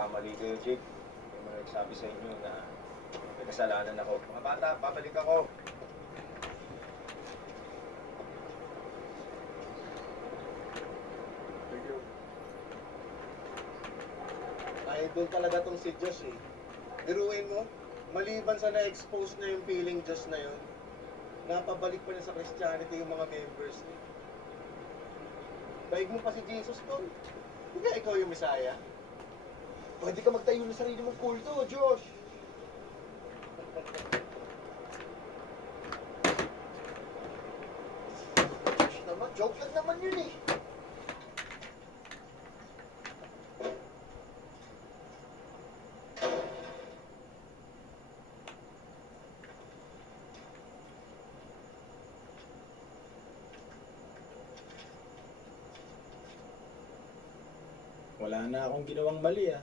nagkakamali kayo, Jake. May mga nagsabi sa inyo na may kasalanan ako. Mga bata, babalik ako. Idol talaga tong si Josh eh. Biruin mo, maliban sa na-expose na yung feeling Josh na yun, napabalik pa niya sa Christianity yung mga members niya. Daig mo pa si Jesus doon. Hindi ka ikaw yung Messiah. Pwede ka magtayo ng sarili mong kulto, Josh. Josh naman, joke lang naman yun eh. Wala na akong ginawang mali, ah.